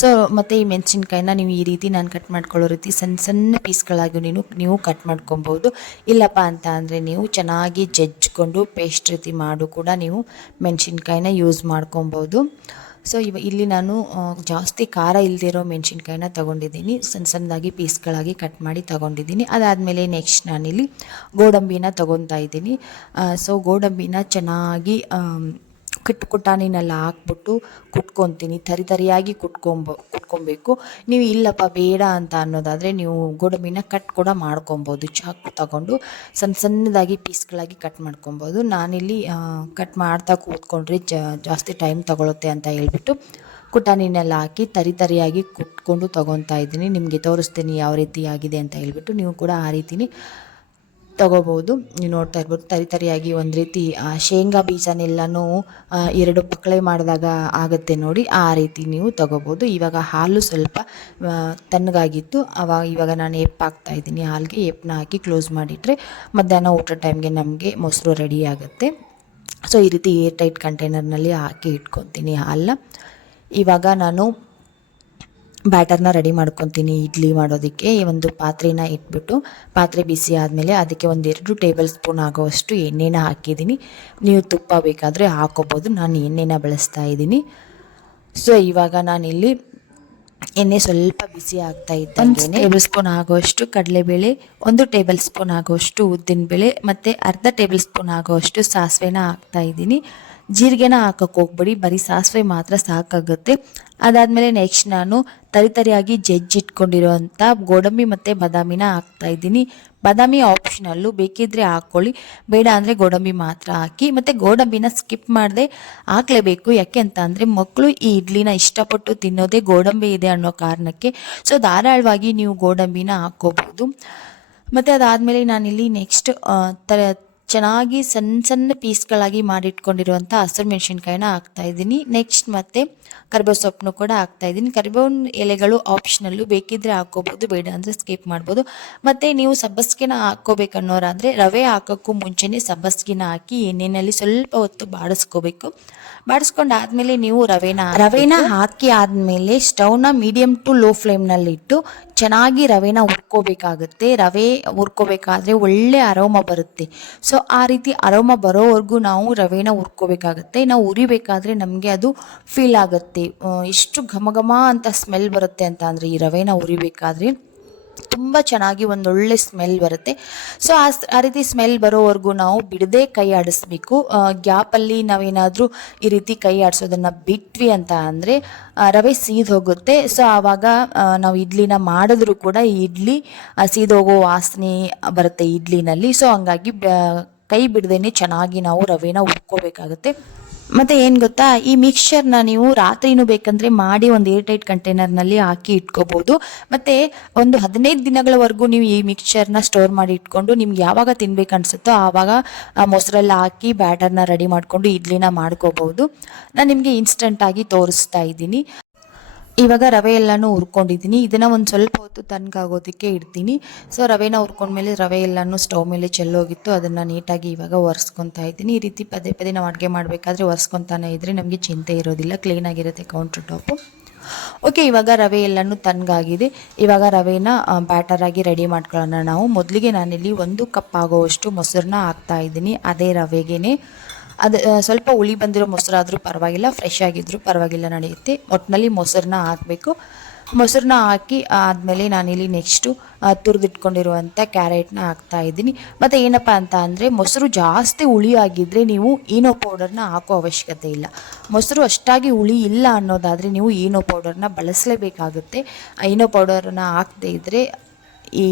ಸೊ ಮತ್ತು ಈ ಮೆಣಸಿನ್ಕಾಯಿನ ನೀವು ಈ ರೀತಿ ನಾನು ಕಟ್ ಮಾಡ್ಕೊಳ್ಳೋ ರೀತಿ ಸಣ್ಣ ಸಣ್ಣ ಪೀಸ್ಗಳಾಗಿ ನೀನು, ನೀವು ಕಟ್ ಮಾಡ್ಕೊಬೋದು. ಇಲ್ಲಪ್ಪ ಅಂತ ಅಂದರೆ ನೀವು ಚೆನ್ನಾಗಿ ಜಜ್ಜಿಕೊಂಡು ಪೇಸ್ಟ್ ರೀತಿ ಮಾಡು ಕೂಡ ನೀವು ಮೆಣಸಿನ್ಕಾಯಿನ ಯೂಸ್ ಮಾಡ್ಕೊಬೋದು. ಸೊ ಇವ ಇಲ್ಲಿ ನಾನು ಜಾಸ್ತಿ ಖಾರ ಇಲ್ಲದಿರೋ ಮೆಣಸಿನ್ಕಾಯಿನ ತೊಗೊಂಡಿದ್ದೀನಿ. ಸಣ್ಣ ಸಣ್ಣದಾಗಿ ಪೀಸ್ಗಳಾಗಿ ಕಟ್ ಮಾಡಿ ತೊಗೊಂಡಿದ್ದೀನಿ. ಅದಾದಮೇಲೆ ನೆಕ್ಸ್ಟ್ ನಾನಿಲ್ಲಿ ಗೋಡಂಬಿನ ತೊಗೊತಾ ಇದ್ದೀನಿ. ಸೊ ಗೋಡಂಬಿನ ಚೆನ್ನಾಗಿ ಕುಟ್ ಕುಟಾನಿನೆಲ್ಲ ಹಾಕ್ಬಿಟ್ಟು ಕುಟ್ಕೊತೀನಿ. ತರಿ ತರಿಯಾಗಿ ಕುಟ್ಕೊಂಬ, ಕುಟ್ಕೊಬೇಕು. ನೀವು ಇಲ್ಲಪ್ಪ, ಬೇಡ ಅಂತ ಅನ್ನೋದಾದರೆ ನೀವು ಗೋಡಂಬಿನ ಕಟ್ ಕೂಡ ಮಾಡ್ಕೊಬೋದು. ಚಾಕು ತಗೊಂಡು ಸಣ್ಣ ಸಣ್ಣದಾಗಿ ಪೀಸ್ಗಳಾಗಿ ಕಟ್ ಮಾಡ್ಕೊಬೋದು. ನಾನಿಲ್ಲಿ ಕಟ್ ಮಾಡ್ತಾ ಕೂತ್ಕೊಂಡ್ರೆ ಜಾಸ್ತಿ ಟೈಮ್ ತಗೊಳುತ್ತೆ ಅಂತ ಹೇಳ್ಬಿಟ್ಟು ಕುಟಾನಿನೆಲ್ಲ ಹಾಕಿ ತರಿ ತರಿಯಾಗಿ ಕುಟ್ಕೊಂಡು ತೊಗೊತಾ ಇದ್ದೀನಿ. ನಿಮಗೆ ತೋರಿಸ್ತೀನಿ ಯಾವ ರೀತಿ ಆಗಿದೆ ಅಂತ ಹೇಳ್ಬಿಟ್ಟು ನೀವು ಕೂಡ ಆ ರೀತಿನೇ ತಗೋಬೋದು ನೀವು ನೋಡ್ತಾ ಇರ್ಬೋದು, ತರಿ ತರಿಯಾಗಿ ಒಂದು ರೀತಿ ಶೇಂಗಾ ಬೀಜನೆಲ್ಲನೂ ಎರಡು ಪಕ್ಕಳೆ ಮಾಡಿದಾಗ ಆಗುತ್ತೆ ನೋಡಿ, ಆ ರೀತಿ ನೀವು ತಗೋಬೋದು ಇವಾಗ ಹಾಲು ಸ್ವಲ್ಪ ತಣ್ಣಗಾಗಿತ್ತು. ಅವಾಗ, ಇವಾಗ ನಾನು ಎಪ್ ಹಾಕ್ತಾ ಇದ್ದೀನಿ. ಹಾಲಿಗೆ ಎಪ್ಪನ್ನ ಹಾಕಿ ಕ್ಲೋಸ್ ಮಾಡಿಟ್ರೆ ಮಧ್ಯಾಹ್ನ ಊಟ ಟೈಮ್ಗೆ ನಮಗೆ ಮೊಸರು ರೆಡಿ ಆಗುತ್ತೆ. ಸೊ, ಈ ರೀತಿ ಏರ್ ಟೈಟ್ ಕಂಟೈನರ್ನಲ್ಲಿ ಹಾಕಿ ಇಟ್ಕೊತೀನಿ ಹಾಲನ್ನ. ಇವಾಗ ನಾನು ಬ್ಯಾಟರ್ನ ರೆಡಿ ಮಾಡ್ಕೊತೀನಿ ಇಡ್ಲಿ ಮಾಡೋದಕ್ಕೆ ಈ ಒಂದು ಪಾತ್ರೆನ ಇಟ್ಬಿಟ್ಟು ಪಾತ್ರೆ ಬಿಸಿ ಆದಮೇಲೆ ಅದಕ್ಕೆ ಒಂದೆರಡು ಎರಡು ಟೇಬಲ್ ಸ್ಪೂನ್ ಆಗೋವಷ್ಟು ಎಣ್ಣೆನ ಹಾಕಿದ್ದೀನಿ. ನೀವು ತುಪ್ಪ ಬೇಕಾದರೆ ಹಾಕೋಬೋದು ನಾನು ಎಣ್ಣೆನ ಬಳಸ್ತಾ ಇದ್ದೀನಿ. ಸೊ ಇವಾಗ ನಾನಿಲ್ಲಿ ಎಣ್ಣೆ ಸ್ವಲ್ಪ ಬಿಸಿ ಆಗ್ತಾ ಇದ್ದಂಗೆ ಟೇಬಲ್ ಸ್ಪೂನ್ ಆಗುವಷ್ಟು ಕಡಲೆಬೇಳೆ ಒಂದು ಟೇಬಲ್ ಸ್ಪೂನ್ ಆಗುವಷ್ಟು ಉದ್ದಿನಬೇಳೆ ಮತ್ತು ಅರ್ಧ ಟೇಬಲ್ ಸ್ಪೂನ್ ಆಗೋವಷ್ಟು ಸಾಸಿವೆನ ಹಾಕ್ತಾ ಇದ್ದೀನಿ. ಜೀರಿಗೆನ ಹಾಕಕ್ಕೆ ಹೋಗ್ಬೇಡಿ, ಬರೀ ಸಾಸಿವೆ ಮಾತ್ರ ಸಾಕಾಗುತ್ತೆ. ಅದಾದಮೇಲೆ ನೆಕ್ಸ್ಟ್ ನಾನು ತರಿತರಿಯಾಗಿ ಜಜ್ಜಿಟ್ಕೊಂಡಿರೋವಂಥ ಗೋಡಂಬಿ ಮತ್ತು ಬಾದಾಮಿನ ಹಾಕ್ತಾ ಇದ್ದೀನಿ. ಬಾದಾಮಿ ಆಪ್ಷನಲ್ಲು ಬೇಕಿದ್ರೆ ಹಾಕ್ಕೊಳ್ಳಿ, ಬೇಡ ಅಂದರೆ ಗೋಡಂಬಿ ಮಾತ್ರ ಹಾಕಿ, ಮತ್ತು ಗೋಡಂಬಿನ ಸ್ಕಿಪ್ ಮಾಡದೆ ಹಾಕಲೇಬೇಕು. ಯಾಕೆ ಅಂತ ಅಂದರೆ ಮಕ್ಕಳು ಈ ಇಡ್ಲಿನ ಇಷ್ಟಪಟ್ಟು ತಿನ್ನೋದೇ ಗೋಡಂಬಿ ಇದೆ ಅನ್ನೋ ಕಾರಣಕ್ಕೆ. ಸೊ ಧಾರಾಳವಾಗಿ ನೀವು ಗೋಡಂಬಿನ ಹಾಕ್ಕೋಬೋದು. ಮತ್ತು ಅದಾದಮೇಲೆ ನಾನಿಲ್ಲಿ ನೆಕ್ಸ್ಟ್ ತರ ಚೆನ್ನಾಗಿ ಸಣ್ಣ ಸಣ್ಣ ಪೀಸ್ಗಳಾಗಿ ಮಾಡಿಟ್ಕೊಂಡಿರುವಂಥ ಹಸಿರು ಮೆಣಸಿನ್ಕಾಯಿನ ಹಾಕ್ತಾ ಇದ್ದೀನಿ. ನೆಕ್ಸ್ಟ್ ಮತ್ತೆ ಕರಿಬೇವು ಸೊಪ್ಪನ್ನು ಕೂಡ ಹಾಕ್ತಾ ಇದ್ದೀನಿ. ಕರಿಬೇವಿನ ಎಲೆಗಳು ಆಪ್ಷನಲ್ಲು ಬೇಕಿದ್ರೆ ಹಾಕ್ಕೋಬೋದು, ಬೇಡ ಅಂದರೆ ಸ್ಕಿಪ್ ಮಾಡ್ಬೋದು. ಮತ್ತು ನೀವು ಸಬ್ಬಸ್ಗೆನ ಹಾಕ್ಕೋಬೇಕನ್ನೋರಾದರೆ ರವೆ ಹಾಕೋಕ್ಕೂ ಮುಂಚೆನೇ ಸಬ್ಬಸ್ಗಿನ ಹಾಕಿ ಎಣ್ಣೆಯಲ್ಲಿ ಸ್ವಲ್ಪ ಹೊತ್ತು ಬಾಡಿಸ್ಕೋಬೇಕು. ಬಾಡಿಸ್ಕೊಂಡಾದ್ಮೇಲೆ ನೀವು ರವೆನ ರವೆನ ಹಾಕಿ ಆದಮೇಲೆ ಸ್ಟೌವ್ನ ಮೀಡಿಯಮ್ ಟು ಲೋ ಫ್ಲೇಮ್ನಲ್ಲಿ ಇಟ್ಟು ಚೆನ್ನಾಗಿ ರವೆನ ಹುರ್ಕೋಬೇಕಾಗುತ್ತೆ. ರವೆ ಹುರ್ಕೋಬೇಕಾದ್ರೆ ಒಳ್ಳೆ ಅರೋಮ ಬರುತ್ತೆ. ಸೊ ಆ ರೀತಿ ಅರೋಮ ಬರೋವರೆಗೂ ನಾವು ರವೆನ ಹುರ್ಕೋಬೇಕಾಗುತ್ತೆ. ನಾವು ಉರಿಬೇಕಾದ್ರೆ ನಮಗೆ ಅದು ಫೀಲ್ ಆಗುತ್ತೆ. ಎಷ್ಟು ಘಮ ಘಮ ಅಂತ ಸ್ಮೆಲ್ ಬರುತ್ತೆ ಅಂತ ಅಂದರೆ ಈ ರವೆನ ಉರಿಬೇಕಾದ್ರೆ ತುಂಬ ಚೆನ್ನಾಗಿ ಒಂದೊಳ್ಳೆ ಸ್ಮೆಲ್ ಬರುತ್ತೆ. ಸೊ ಆ ಆ ರೀತಿ ಸ್ಮೆಲ್ ಬರೋವರೆಗೂ ನಾವು ಬಿಡದೆ ಕೈ ಆಡಿಸ್ಬೇಕು. ಗ್ಯಾಪಲ್ಲಿ ನಾವೇನಾದರೂ ಈ ರೀತಿ ಕೈ ಆಡಿಸೋದನ್ನು ಬಿಟ್ವಿ ಅಂತ ಅಂದರೆ ರವೆ ಹೋಗುತ್ತೆ. ಸೊ ಆವಾಗ ನಾವು ಇಡ್ಲಿನ ಮಾಡಿದ್ರೂ ಕೂಡ ಇಡ್ಲಿ ಸೀದೋಗೋ ವಾಸನೆ ಬರುತ್ತೆ ಇಡ್ಲಿನಲ್ಲಿ. ಸೊ ಹಂಗಾಗಿ ಕೈ ಬಿಡದೇನೆ ಚೆನ್ನಾಗಿ ನಾವು ರವೆನ ಹುರ್ಕೋಬೇಕಾಗುತ್ತೆ. ಮತ್ತು ಏನು ಗೊತ್ತಾ? ಈ ಮಿಕ್ಸ್ಚರ್ನ ನೀವು ರಾತ್ರಿನೂ ಬೇಕಂದ್ರೆ ಮಾಡಿ ಒಂದು ಏರ್ ಟೈಟ್ ಕಂಟೈನರ್ನಲ್ಲಿ ಹಾಕಿ ಇಟ್ಕೋಬಹುದು ಮತ್ತೆ ಒಂದು ಹದಿನೈದು ದಿನಗಳವರೆಗೂ ನೀವು ಈ ಮಿಕ್ಸ್ಚರ್ನ ಸ್ಟೋರ್ ಮಾಡಿ ಇಟ್ಕೊಂಡು ನಿಮ್ಗೆ ಯಾವಾಗ ತಿನ್ಬೇಕು ಅನ್ಸುತ್ತೋ ಆವಾಗ ಮೊಸರೆಲ್ಲ ಹಾಕಿ ಬ್ಯಾಟರ್ನ ರೆಡಿ ಮಾಡಿಕೊಂಡು ಇಡ್ಲಿನ ಮಾಡ್ಕೋಬಹುದು ನಾನು ನಿಮಗೆ ಇನ್ಸ್ಟಂಟಾಗಿ ತೋರಿಸ್ತಾ ಇದ್ದೀನಿ. ಇವಾಗ ರವೆ ಎಲ್ಲನೂ ಹುರ್ಕೊಂಡಿದ್ದೀನಿ. ಇದನ್ನು ಒಂದು ಸ್ವಲ್ಪ ಹೊತ್ತು ತನಗಾಗೋದಕ್ಕೆ ಇಡ್ತೀನಿ. ಸೊ ರವೆನ ಹುರ್ಕೊಂಡ್ಮೇಲೆ ರವೆ ಎಲ್ಲನೂ ಸ್ಟವ್ ಮೇಲೆ ಚೆಲ್ಲೋಗಿತ್ತು. ಅದನ್ನು ನೀಟಾಗಿ ಇವಾಗ ಒರೆಸ್ಕೊತಾ ಇದ್ದೀನಿ. ಈ ರೀತಿ ಪದೇ ಪದೇ ನಾವು ಅಡುಗೆ ಮಾಡಬೇಕಾದ್ರೆ ಒರೆಸ್ಕೊತಾನೆ ಇದ್ದರೆ ನಮಗೆ ಚಿಂತೆ ಇರೋದಿಲ್ಲ. ಕ್ಲೀನಾಗಿರುತ್ತೆ ಕೌಂಟರ್ ಟಾಪು ಓಕೆ ಇವಾಗ ರವೆ ಎಲ್ಲನೂ ತಣ್ಣಗಾಗಿದೆ ಇವಾಗ ರವೆನ ಬ್ಯಾಟರ್ ಆಗಿ ರೆಡಿ ಮಾಡ್ಕೊಳ್ಳೋಣ ನಾವು. ಮೊದಲಿಗೆ ನಾನಿಲ್ಲಿ ಒಂದು ಕಪ್ ಆಗೋವಷ್ಟು ಮೊಸರನ್ನ ಹಾಕ್ತಾ ಇದ್ದೀನಿ. ಅದೇ ರವೆಗೇನೆ. ಅದು ಸ್ವಲ್ಪ ಹುಳಿ ಬಂದಿರೋ ಮೊಸರಾದರೂ ಪರವಾಗಿಲ್ಲ ಫ್ರೆಶ್ ಆಗಿದ್ದರೂ ಪರವಾಗಿಲ್ಲ ನಡೆಯುತ್ತೆ. ಒಟ್ಟಿನಲ್ಲಿ ಮೊಸರನ್ನ ಹಾಕಬೇಕು. ಮೊಸರನ್ನ ಹಾಕಿ ಆದಮೇಲೆ ನಾನಿಲ್ಲಿ ನೆಕ್ಸ್ಟು ತುರಿದಿಟ್ಕೊಂಡಿರುವಂಥ ಕ್ಯಾರೆಟ್ನ ಹಾಕ್ತಾ ಇದ್ದೀನಿ. ಮತ್ತು ಏನಪ್ಪ ಅಂತ ಅಂದರೆ, ಮೊಸರು ಜಾಸ್ತಿ ಹುಳಿ ಆಗಿದ್ದರೆ ನೀವು ಈನೋ ಪೌಡರ್ನ ಹಾಕೋ ಅವಶ್ಯಕತೆ ಇಲ್ಲ. ಮೊಸರು ಅಷ್ಟಾಗಿ ಹುಳಿ ಇಲ್ಲ ಅನ್ನೋದಾದರೆ ನೀವು ಈನೋ ಪೌಡರ್ನ ಬಳಸಲೇಬೇಕಾಗುತ್ತೆ. ಈನೋ ಪೌಡರನ್ನ ಹಾಕದೇ ಇದ್ದರೆ ಈ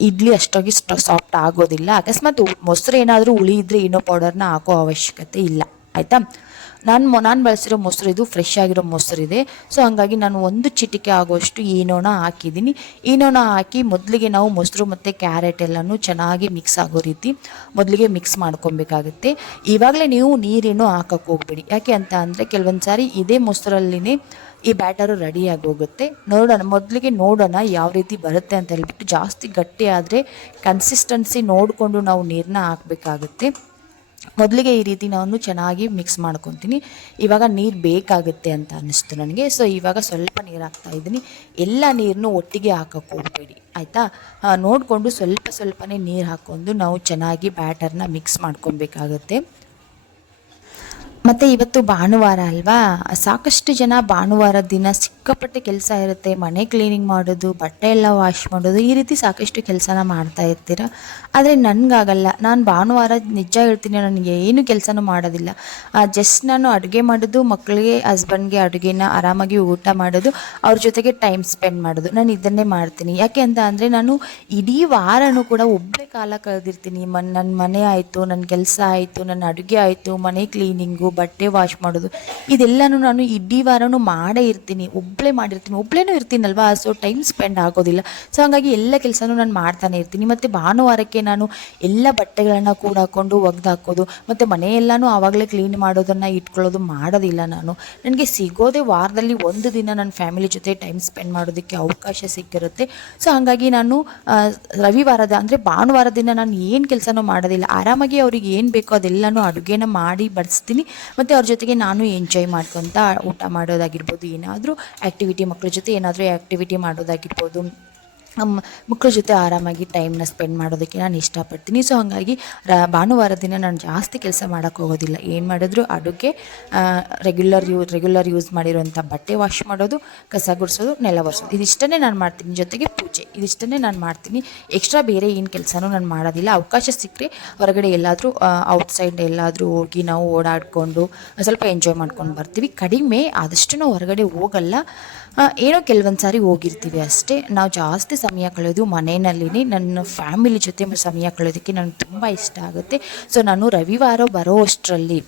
ಇಡ್ಲಿ ಅಷ್ಟಾಗಿ ಸಾಫ್ಟ್ ಆಗೋದಿಲ್ಲ. ಅಕಸ್ಮಾತ್ ಮೊಸರು ಏನಾದರೂ ಉಳಿ ಇದ್ದರೆ ಏನೋ ಪೌಡರ್ನ ಹಾಕೋ ಅವಶ್ಯಕತೆ ಇಲ್ಲ. ಆಯಿತಾ? ನಾನು ನಾನು ಬಳಸಿರೋ ಮೊಸರು ಇದು ಫ್ರೆಶ್ ಆಗಿರೋ ಮೊಸರು ಇದೆ. ಸೊ ಹಾಗಾಗಿ ನಾನು ಒಂದು ಚಿಟಿಕೆ ಆಗೋಷ್ಟು ಏನೋನ ಹಾಕಿದ್ದೀನಿ. ಏನೋನ ಹಾಕಿ ಮೊದಲಿಗೆ ನಾವು ಮೊಸರು ಮತ್ತು ಕ್ಯಾರೆಟ್ ಎಲ್ಲನೂ ಚೆನ್ನಾಗಿ ಮಿಕ್ಸ್ ಆಗೋ ರೀತಿ ಮೊದಲಿಗೆ ಮಿಕ್ಸ್ ಮಾಡ್ಕೊಬೇಕಾಗುತ್ತೆ. ಇವಾಗಲೇ ನೀವು ನೀರೇನು ಹಾಕಕ್ಕೆ ಹೋಗ್ಬೇಡಿ. ಯಾಕೆ ಅಂತ ಅಂದರೆ ಕೆಲವೊಂದು ಸಾರಿ ಇದೇ ಮೊಸರಲ್ಲಿನೇ ಈ ಬ್ಯಾಟರು ರೆಡಿಯಾಗಿ ಹೋಗುತ್ತೆ ನೋಡೋಣ, ಮೊದಲಿಗೆ ನೋಡೋಣ ಯಾವ ರೀತಿ ಬರುತ್ತೆ ಅಂತ ಹೇಳ್ಬಿಟ್ಟು ಜಾಸ್ತಿ ಗಟ್ಟಿ ಆದರೆ ಕನ್ಸಿಸ್ಟೆನ್ಸಿ ನೋಡಿಕೊಂಡು ನಾವು ನೀರನ್ನ ಹಾಕಬೇಕಾಗುತ್ತೆ. ಮೊದಲಿಗೆ ಈ ರೀತಿ ನಾನು ಚೆನ್ನಾಗಿ ಮಿಕ್ಸ್ ಮಾಡ್ಕೊತೀನಿ. ಇವಾಗ ನೀರು ಬೇಕಾಗುತ್ತೆ ಅಂತ ಅನ್ನಿಸ್ತು ನನಗೆ. ಸೊ ಇವಾಗ ಸ್ವಲ್ಪ ನೀರು ಹಾಕ್ತಾ ಇದ್ದೀನಿ. ಎಲ್ಲ ನೀರನ್ನು ಒಟ್ಟಿಗೆ ಹಾಕಕ್ಕೆ ಹೋಗಬೇಡಿ. ಆಯಿತಾ? ನೋಡಿಕೊಂಡು ಸ್ವಲ್ಪ ಸ್ವಲ್ಪನೇ ನೀರು ಹಾಕ್ಕೊಂಡು ನಾವು ಚೆನ್ನಾಗಿ ಬ್ಯಾಟರ್ನ ಮಿಕ್ಸ್ ಮಾಡ್ಕೊಬೇಕಾಗತ್ತೆ. ಮತ್ತು ಇವತ್ತು ಭಾನುವಾರ ಅಲ್ವಾ? ಸಾಕಷ್ಟು ಜನ ಭಾನುವಾರ ದಿನ ಸಿಕ್ಕಾಪಟ್ಟೆ ಕೆಲಸ ಇರುತ್ತೆ. ಮನೆ ಕ್ಲೀನಿಂಗ್ ಮಾಡೋದು, ಬಟ್ಟೆ ಎಲ್ಲ ವಾಶ್ ಮಾಡೋದು, ಈ ರೀತಿ ಸಾಕಷ್ಟು ಕೆಲಸನ ಮಾಡ್ತಾ ಇರ್ತೀರ? ಆದರೆ ನನಗಾಗಲ್ಲ. ನಾನು ಭಾನುವಾರ ನಿಜ ಹೇಳ್ತೀನಿ ನನಗೆ ಏನು ಕೆಲಸನೂ ಮಾಡೋದಿಲ್ಲ. ಜಸ್ಟ್ ನಾನು ಅಡುಗೆ ಮಾಡೋದು ಮಕ್ಕಳಿಗೆ ಹಸ್ಬೆಂಡ್ಗೆ ಅಡುಗೆನ ಆರಾಮಾಗಿ ಊಟ ಮಾಡೋದು, ಅವ್ರ ಜೊತೆಗೆ ಟೈಮ್ ಸ್ಪೆಂಡ್ ಮಾಡೋದು. ನಾನು ಇದನ್ನೇ ಮಾಡ್ತೀನಿ. ಯಾಕೆ ಅಂತ ಅಂದರೆ ನಾನು ಇಡೀ ವಾರನೂ ಕೂಡ ಒಬ್ಬರೇ ಕಾಲ ಕಳೆದಿರ್ತೀನಿ. ಮನ್ ನನ್ನ ಮನೆ ಆಯಿತು ನನ್ನ ಕೆಲಸ ಆಯಿತು ನನ್ನ ಅಡುಗೆ ಆಯಿತು, ಮನೆ ಕ್ಲೀನಿಂಗು ಬಟ್ಟೆ ವಾಶ್ ಮಾಡೋದು. ಇದೆಲ್ಲನೂ ನಾನು ಇಡೀ ವಾರನೂ ಮಾಡೇ ಇರ್ತೀನಿ ಒಬ್ಬಳೇ ಮಾಡಿರ್ತೀನಿ ಒಬ್ಬಳೇನೂ ಇರ್ತೀನಲ್ವಾ? ಸೊ ಟೈಮ್ ಸ್ಪೆಂಡ್ ಆಗೋದಿಲ್ಲ. ಸೊ ಹಾಗಾಗಿ ಎಲ್ಲ ಕೆಲಸನೂ ನಾನು ಮಾಡ್ತಾನೆ ಇರ್ತೀನಿ. ಮತ್ತು ಭಾನುವಾರಕ್ಕೆ ನಾನು ಎಲ್ಲ ಬಟ್ಟೆಗಳನ್ನು ಕೂಡ ಹಾಕ್ಕೊಂಡು ಹಾಕೋದು ಮತ್ತು ಮನೆಯೆಲ್ಲನೂ ಆವಾಗಲೇ ಕ್ಲೀನ್ ಮಾಡೋದನ್ನು ಇಟ್ಕೊಳ್ಳೋದು ಮಾಡೋದಿಲ್ಲ ನಾನು. ನನಗೆ ಸಿಗೋದೇ ವಾರದಲ್ಲಿ ಒಂದು ದಿನ ನನ್ನ ಫ್ಯಾಮಿಲಿ ಜೊತೆ ಟೈಮ್ ಸ್ಪೆಂಡ್ ಮಾಡೋದಕ್ಕೆ ಅವಕಾಶ ಸಿಕ್ಕಿರುತ್ತೆ. ಸೊ ಹಾಗಾಗಿ ನಾನು ರವಿವಾರದ ಅಂದರೆ ಭಾನುವಾರ ದಿನ ನಾನು ಏನು ಕೆಲಸನೂ ಮಾಡೋದಿಲ್ಲ. ಆರಾಮಾಗಿ ಅವ್ರಿಗೆ ಏನು ಬೇಕೋ ಅದೆಲ್ಲನೂ ಅಡುಗೆನ ಮಾಡಿ ಬಡಿಸ್ತೀನಿ. ಮತ್ತು ಅವ್ರ ಜೊತೆಗೆ ನಾನು ಎಂಜಾಯ್ ಮಾಡ್ಕೊತ ಊಟ ಮಾಡೋದಾಗಿರ್ಬೋದು, ಏನಾದರೂ ಆ್ಯಕ್ಟಿವಿಟಿ ಮಕ್ಕಳ ಜೊತೆ ಏನಾದರೂ ಆ್ಯಕ್ಟಿವಿಟಿ ಮಾಡೋದಾಗಿರ್ಬೋದು. ಮಕ್ಕಳ ಜೊತೆ ಆರಾಮಾಗಿ ಟೈಮ್ನ ಸ್ಪೆಂಡ್ ಮಾಡೋದಕ್ಕೆ ನಾನು ಇಷ್ಟಪಡ್ತೀನಿ. ಸೊ ಹಾಗಾಗಿ ರ, ಭಾನುವಾರ ದಿನ ನಾನು ಜಾಸ್ತಿ ಕೆಲಸ ಮಾಡೋಕ್ಕೆ ಹೋಗೋದಿಲ್ಲ. ಏನು ಮಾಡಿದ್ರು ಅಡುಗೆ ರೆಗ್ಯುಲರ್ ಯೂ ರೆಗ್ಯುಲರ್ ಯೂಸ್ ಮಾಡಿರೋಂಥ ಬಟ್ಟೆ ವಾಶ್ ಮಾಡೋದು, ಕಸ ಗುಡಿಸೋದು, ನೆಲ ಒರೆಸೋದು. ಇದಿಷ್ಟನ್ನೇ ನಾನು ಮಾಡ್ತೀನಿ. ಜೊತೆಗೆ ಪೂಜೆ. ಇದಿಷ್ಟನ್ನೇ ನಾನು ಮಾಡ್ತೀನಿ. ಎಕ್ಸ್ಟ್ರಾ ಬೇರೆ ಏನು ಕೆಲಸನೂ ನಾನು ಮಾಡೋದಿಲ್ಲ. ಅವಕಾಶ ಸಿಕ್ಕರೆ ಹೊರಗಡೆ ಎಲ್ಲಾದರೂ ಔಟ್ಸೈಡ್ ಎಲ್ಲಾದರೂ ಹೋಗಿ ನಾವು ಓಡಾಡಿಕೊಂಡು ಸ್ವಲ್ಪ ಎಂಜಾಯ್ ಮಾಡ್ಕೊಂಡು ಬರ್ತೀವಿ. ಕಡಿಮೆ ಆದಷ್ಟು ಹೊರಗಡೆ ಹೋಗಲ್ಲ. ಏನೋ ಕೆಲವೊಂದು ಸಾರಿ ಹೋಗಿರ್ತೀವಿ ಅಷ್ಟೇ. ನಾವು ಜಾಸ್ತಿ ಸಮಯ ಕಳೆಯೋದು ಮನೆಯಲ್ಲಿನೇ ನನ್ನ ಫ್ಯಾಮಿಲಿ ಜೊತೆ ಸಮಯ ಕಳೆಯೋದಕ್ಕೆ ನನಗೆ ತುಂಬ ಇಷ್ಟ ಆಗುತ್ತೆ. ಸೊ ನಾನು ರವಿವಾರ ಬರೋ ಅಷ್ಟರಲ್ಲಿ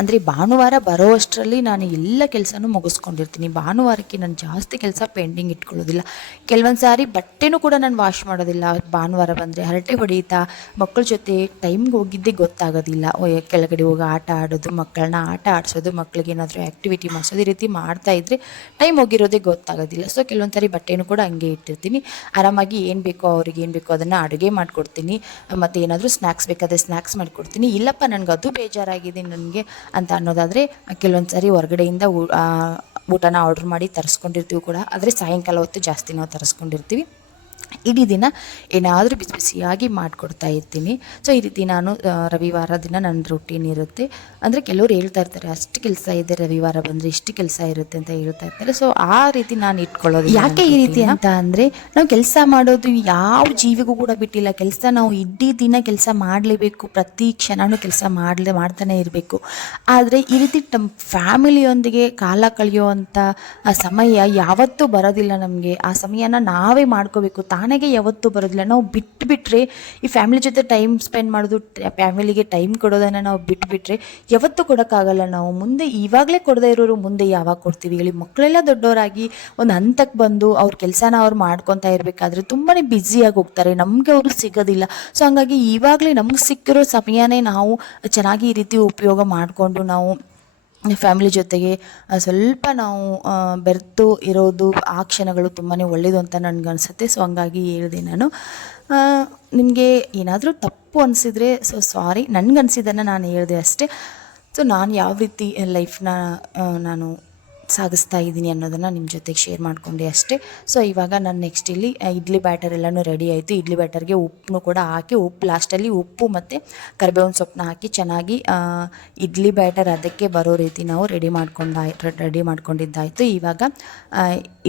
ಅಂದರೆ ಭಾನುವಾರ ಬರೋವಷ್ಟರಲ್ಲಿ ನಾನು ಎಲ್ಲ ಕೆಲಸನೂ ಮುಗಿಸ್ಕೊಂಡಿರ್ತೀನಿ. ಭಾನುವಾರಕ್ಕೆ ನಾನು ಜಾಸ್ತಿ ಕೆಲಸ ಪೆಂಡಿಂಗ್ ಇಟ್ಕೊಳ್ಳೋದಿಲ್ಲ. ಕೆಲವೊಂದು ಸಾರಿ ಬಟ್ಟೆನೂ ಕೂಡ ನಾನು ವಾಶ್ ಮಾಡೋದಿಲ್ಲ. ಭಾನುವಾರ ಬಂದರೆ ಹರಟೆ ಹೊಡೀತಾ ಮಕ್ಕಳ ಜೊತೆ ಟೈಮ್ಗೆ ಹೋಗಿದ್ದೇ ಗೊತ್ತಾಗೋದಿಲ್ಲ. ಕೆಳಗಡೆ ಹೋಗಿ ಆಟ ಆಡೋದು, ಮಕ್ಕಳನ್ನ ಆಟ ಆಡಿಸೋದು ಮಕ್ಕಳಿಗೆ ಏನಾದರೂ ಆ್ಯಕ್ಟಿವಿಟಿ ಮಾಡಿಸೋದು ಈ ರೀತಿ ಮಾಡ್ತಾ ಇದ್ದರೆ ಟೈಮ್ ಹೋಗಿರೋದೇ ಗೊತ್ತಾಗೋದಿಲ್ಲ. ಸೊ ಕೆಲವೊಂದು ಸಾರಿ ಬಟ್ಟೆನೂ ಕೂಡ ಹಂಗೆ ಇಟ್ಟಿರ್ತೀನಿ. ಆರಾಮಾಗಿ ಏನು ಬೇಕೋ ಅವ್ರಿಗೆ ಏನು ಬೇಕೋ ಅದನ್ನು ಅಡುಗೆ ಮಾಡಿಕೊಡ್ತೀನಿ. ಮತ್ತು ಏನಾದರೂ ಸ್ನ್ಯಾಕ್ಸ್ ಬೇಕಾದರೆ ಸ್ನ್ಯಾಕ್ಸ್ ಮಾಡಿಕೊಡ್ತೀನಿ. ಇಲ್ಲಪ್ಪ ನನಗೆ ಅದು ಬೇಜಾರಾಗಿದೆ. ನನಗೆ ಅಂತ ಅನ್ನೋದಾದರೆ ಕೆಲವೊಂದು ಸಾರಿ ಹೊರಗಡೆಯಿಂದ ಊಟನ ಆರ್ಡ್ರ್ ಮಾಡಿ ತರಿಸ್ಕೊಂಡಿರ್ತೀವಿ ಕೂಡ. ಆದರೆ ಸಾಯಂಕಾಲ ಹೊತ್ತು ಜಾಸ್ತಿ ನಾವು ತರಿಸ್ಕೊಂಡಿರ್ತೀವಿ. ಇಡೀ ದಿನ ಏನಾದರೂ ಬಿಸಿ ಬಿಸಿಯಾಗಿ ಮಾಡಿಕೊಡ್ತಾ ಇರ್ತೀನಿ. ಸೊ ಈ ರೀತಿ ನಾನು ರವಿವಾರ ದಿನ ನನ್ನ ರೂಟೀನ್ ಇರುತ್ತೆ. ಅಂದರೆ ಕೆಲವರು ಹೇಳ್ತಾ ಇರ್ತಾರೆ ಅಷ್ಟು ಕೆಲಸ ಇದೆ ರವಿವಾರ ಬಂದರೆ ಇಷ್ಟು ಕೆಲಸ ಇರುತ್ತೆ ಅಂತ ಹೇಳ್ತಾ ಇರ್ತಾರೆ. ಸೊ ಆ ರೀತಿ ನಾನು ಇಟ್ಕೊಳ್ಳೋದು ಯಾಕೆ ಈ ರೀತಿ ಅಂತ ಅಂದರೆ ನಾವು ಕೆಲಸ ಮಾಡೋದು ಯಾವ ಜೀವಿಗೂ ಕೂಡ ಬಿಟ್ಟಿಲ್ಲ. ಕೆಲಸ ನಾವು ಇಡೀ ದಿನ ಕೆಲಸ ಮಾಡಲೇಬೇಕು. ಪ್ರತಿ ಕ್ಷಣನೂ ಕೆಲಸ ಮಾಡಲೇ ಮಾಡ್ತಾನೆ ಇರಬೇಕು. ಆದರೆ ಈ ರೀತಿ ನಮ್ಮ ಫ್ಯಾಮಿಲಿಯೊಂದಿಗೆ ಕಾಲ ಕಳೆಯುವಂಥ ಸಮಯ ಯಾವತ್ತೂ ಬರೋದಿಲ್ಲ ನಮಗೆ. ಆ ಸಮಯನ ನಾವೇ ಮಾಡ್ಕೋಬೇಕು. ತಾನಾಗೆ ಯಾವತ್ತೂ ಬರೋದಿಲ್ಲ. ನಾವು ಬಿಟ್ಟುಬಿಟ್ರೆ ಈ ಫ್ಯಾಮಿಲಿ ಜೊತೆ ಟೈಮ್ ಸ್ಪೆಂಡ್ ಮಾಡೋದು ಫ್ಯಾಮಿಲಿಗೆ ಟೈಮ್ ಕೊಡೋದನ್ನು ನಾವು ಬಿಟ್ಟುಬಿಟ್ರೆ ಯಾವತ್ತೂ ಕೊಡೋಕ್ಕಾಗಲ್ಲ ನಾವು. ಮುಂದೆ ಇವಾಗಲೇ ಕೊಡದೇ ಇರೋರು ಮುಂದೆ ಯಾವಾಗ ಕೊಡ್ತೀವಿ? ಹೇಳಿ ಮಕ್ಕಳೆಲ್ಲ ದೊಡ್ಡವರಾಗಿ ಒಂದು ಹಂತಕ್ಕೆ ಬಂದು ಅವ್ರ ಕೆಲಸನ ಅವ್ರು ಮಾಡ್ಕೊತಾ ಇರಬೇಕಾದ್ರೆ ತುಂಬಾ ಬ್ಯುಸಿಯಾಗಿ ಹೋಗ್ತಾರೆ. ನಮಗೆ ಅವರು ಸಿಗೋದಿಲ್ಲ. ಸೊ ಹಂಗಾಗಿ ಇವಾಗಲೇ ನಮ್ಗೆ ಸಿಕ್ಕಿರೋ ಸಮಯನೇ ನಾವು ಚೆನ್ನಾಗಿ ಈ ರೀತಿ ಉಪಯೋಗ ಮಾಡಿಕೊಂಡು ನಾವು ಫ್ಯಾಮಿಲಿ ಜೊತೆಗೆ ಸ್ವಲ್ಪ ನಾವು ಬೆರೆತು ಇರೋದು ಆ ಕ್ಷಣಗಳು ತುಂಬಾ ಒಳ್ಳೆಯದು ಅಂತ ನನಗನ್ಸುತ್ತೆ ಸೊ ಹಂಗಾಗಿ ಹೇಳಿದೆ ನಾನು. ನಿಮಗೆ ಏನಾದರೂ ತಪ್ಪು ಅನಿಸಿದರೆ ಸೊ ಸಾರಿ ನನಗನ್ಸಿದ್ದನ್ನು ನಾನು ಹೇಳಿದೆ ಅಷ್ಟೇ. ಸೊ ನಾನು ಯಾವ ರೀತಿ ಲೈಫ್ನ ನಾನು ಸಾಗಿಸ್ತಾ ಇದ್ದೀನಿ ಅನ್ನೋದನ್ನು ನಿಮ್ಮ ಜೊತೆಗೆ ಶೇರ್ ಮಾಡಿಕೊಂಡೆ ಅಷ್ಟೇ. ಸೊ ಇವಾಗ ನಾನು ನೆಕ್ಸ್ಟ್ ಇಲ್ಲಿ ಇಡ್ಲಿ ಬ್ಯಾಟರ್ ಎಲ್ಲನೂ ರೆಡಿ ಆಯಿತು. ಇಡ್ಲಿ ಬ್ಯಾಟರ್ಗೆ ಉಪ್ಪನ್ನು ಕೂಡ ಹಾಕಿ ಉಪ್ಪು ಲಾಸ್ಟಲ್ಲಿ ಉಪ್ಪು ಮತ್ತು ಕರಿಬೇವಿನ ಸೊಪ್ಪನ್ನ ಹಾಕಿ ಚೆನ್ನಾಗಿ ಇಡ್ಲಿ ಬ್ಯಾಟರ್ ಅದಕ್ಕೆ ಬರೋ ರೀತಿ ನಾವು ರೆಡಿ ಮಾಡ್ಕೊಂಡಾಯ್ ರೆಡಿ ಮಾಡ್ಕೊಂಡಿದ್ದಾಯಿತು. ಇವಾಗ